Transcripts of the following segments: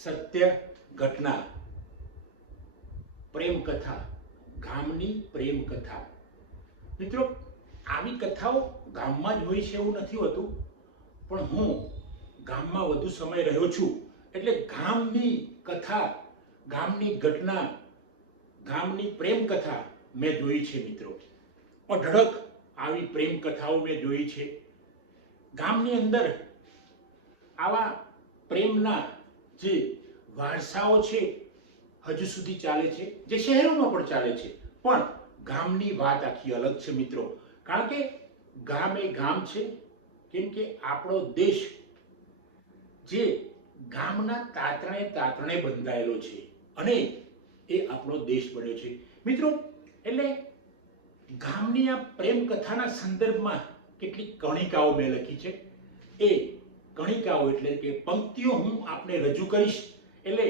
સત્ય ઘટના, પ્રેમ કથા, ગામની પ્રેમ કથા. મિત્રો, આવી કથાઓ ગામમાં જ હોય છે એવું નથી હોતું, પણ હું ગામમાં વધુ સમય રહ્યો છું એટલે ગામની કથા, ગામની ઘટના, ગામની પ્રેમ કથા મેં જોઈ છે. મિત્રો, અઢળક આવી પ્રેમ કથાઓ મેં જોઈ છે. ગામની અંદર આવા પ્રેમના જે વારસાઓ છે હજુ સુધી ચાલે છે, જે શહેરોમાં પણ ચાલે છે, પણ ગામની વાત આખી અલગ છે. મિત્રો, કારણ કે ગામ એ ગામ છે, કેમ કે આપણો દેશ જે ગામના તાતણે બંધાયેલો છે અને એ આપણો દેશ બન્યો છે. મિત્રો, એટલે ગામની આ પ્રેમ કથાના સંદર્ભમાં કેટલીક કણિકાઓ મેં લખી છે. એ કણિકાઓ એટલે કે પંક્તિઓ હું આપને રજૂ કરીશ. એટલે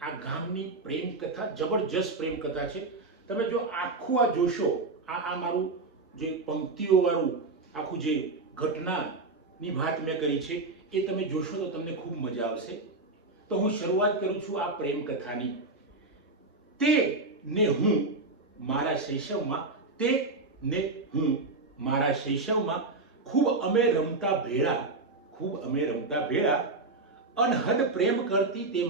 આ ગામની પ્રેમ કથા જબરજસ્ત પ્રેમ કથા છે. તમે જો આખું આ જોશો, આ મારું જે પંક્તિઓ વાળું આખું જે ઘટનાની વાત મેં કરી છે એ તમે જોશો તો તમને ખૂબ મજા આવશે. તો હું શરૂઆત કરું છું આ પ્રેમ કથાની. તે ને હું મારા શૈશવમાં ખૂબ અમે રમતા ભેળા, અનહદ પ્રેમ કરતી તે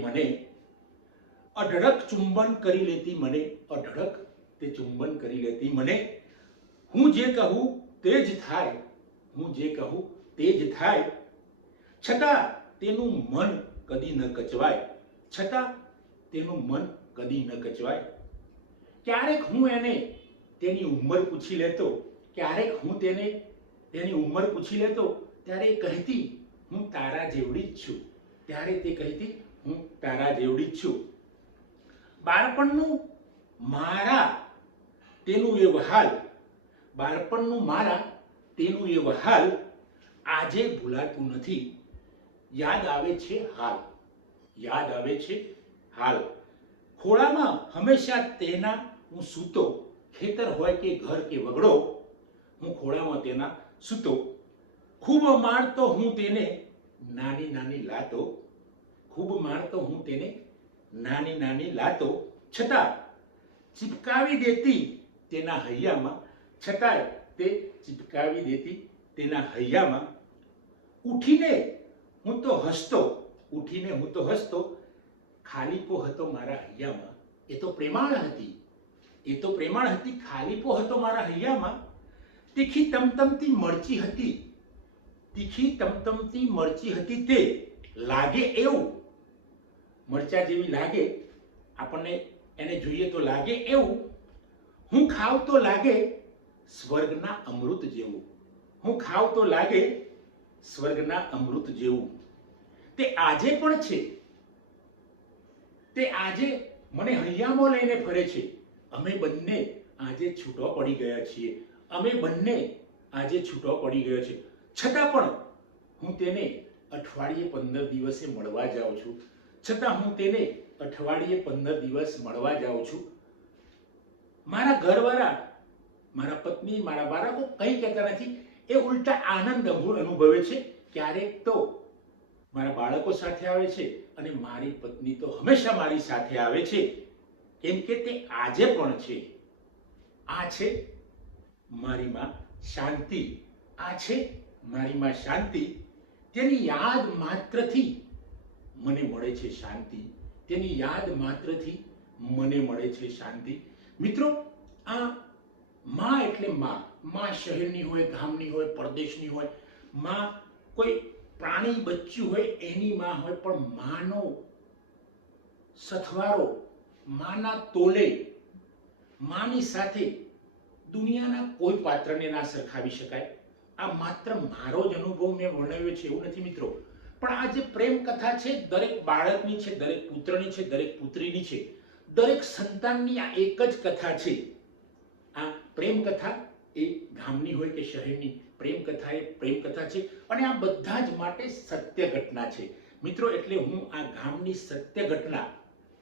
મને, અઢળક ચુંબન કરી લેતી મને, હું જે કહું તે જ થાય, છતાં તેનું મન કદી ન કચવાય. ક્યારેક હું એને તેની ઉંમર પૂછી લેતો, ત્યારે એ કહેતી હું તારા જેવડી જ છું. બાળપણનું મારા તેનું એ વહાલ આજે ભૂલાતું નથી. યાદ આવે છે હાલ. ખોળામાં હંમેશા તેના હું સૂતો, ખેતર હોય કે ઘર કે વગડો, હું ખોળામાં તેના સૂતો. ખૂબ મારતો હું તેને નાની નાની લાતો, છતાં ચિપકાવી દેતી તેના હૈયામાં. ઉઠીને હું તો હસતો, ખાલીપો હતો મારા હૈયામાં. એ તો પ્રેમાળ હતી, ખાલીપો હતો મારા હૈયામાં. તીખી તમતમતી મરચી હતી તે, લાગે એવું, મરચા જેવી લાગે આપણને, એને જોઈએ તો લાગે એવું. હું ખાવ તો લાગે સ્વર્ગના અમૃત જેવું. તે આજે પણ છે, તે આજે મને હૈયામાં લઈને ફરે છે. અમે બંને આજે છૂટો પડી ગયા છીએ, છતાં પણ હું તેને અઠવાડિયે 15 દિવસે મળવા જાઉં છું. મારા ઘરવાળા, મારા પત્ની, મારા બાળકો કંઈ કહેતા નથી. એ ઉલટા આનંદ અનુભવે છે. ક્યારેક તો મારા બાળકો સાથે આવે છે અને મારી પત્ની તો હંમેશા મારી સાથે આવે છે, કેમ કે તે આજે પણ છે. આ છે મારી માં શાંતિ. તેની યાદ માત્રથી મને મળે છે શાંતિ. મિત્રો, આ માં એટલે માં શહેરની હોય, ગામની હોય, પરદેશની હોય, માં કોઈ પ્રાણી બચ્યું હોય એની માં હોય, પણ માનો સથવારો, માના તોલે, માની સાથે દુનિયાના કોઈ પાત્રને ના સરખાવી શકાય. આ માત્ર મારો જ અનુભવ મેં વર્ણવ્યો છે એવું નથી. મિત્રો, પણ આ જે પ્રેમ કથા છે દરેક બાળકની છે, દરેક પુત્રની છે, દરેક પુત્રીની છે, દરેક સંતાનની આ એક જ કથા છે. આ પ્રેમ કથા એ ગામની હોય કે શહેરની, પ્રેમ કથા એ પ્રેમ કથા છે અને આ બધા જ માટે સત્ય ઘટના છે. મિત્રો, એટલે હું આ ગામની સત્ય ઘટના,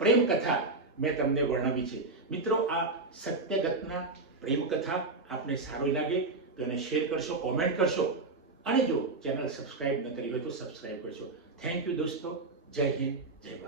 પ્રેમ કથા મેં તમને વર્ણવી છે. મિત્રો, આ સત્ય ઘટના, પ્રેમ કથા આપને સારું લાગે તો એને શેર કરશો, કોમેન્ટ કરશો અને જો ચેનલ સબસ્ક્રાઇબ ન કરી હોય તો સબસ્ક્રાઇબ કરશો. થેન્ક યુ દોસ્તો. જય હિન્દ, જય ભારત.